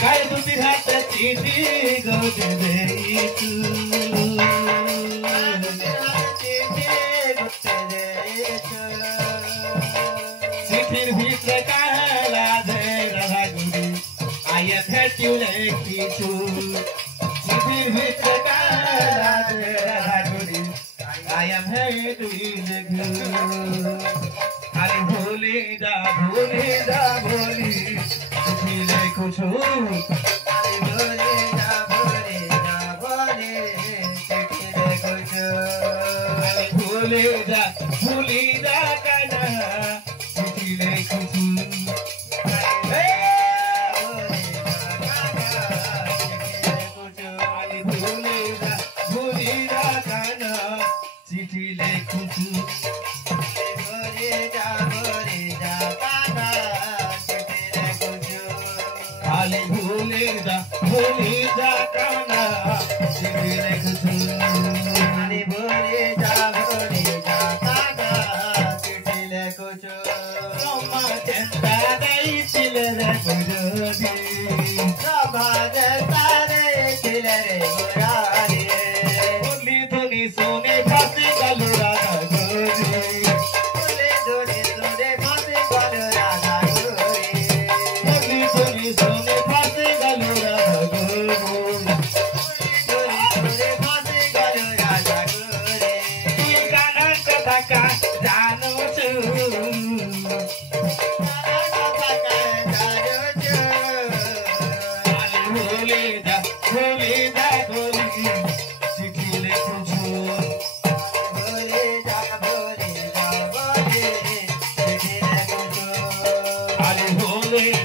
गाय दूधी हाथ चिट्ठी गोदे देई तू चिट्ठिर भितर काला दे रहा गुरी आया भेटियो लेखी तू चिट्ठिर भितर काला दे रहा गुरी आया भेटियो लेखी खाली भूली जा भूली चिट्ठी लेखो छु भूली जा काना चिट्ठी लेखो छु भूली जा काना चिट्ठी लेखो छु खाली भूली जा काना चिट्ठी लेखो छु सोने फांसी गलो राधा गोरी सोने फांसी गलो राधा गोरी गाना कथा का जानो छु भूली जा गोरी चिट्ठी लेखो छु भूली जा काना चिट्ठी लेखो छु भूली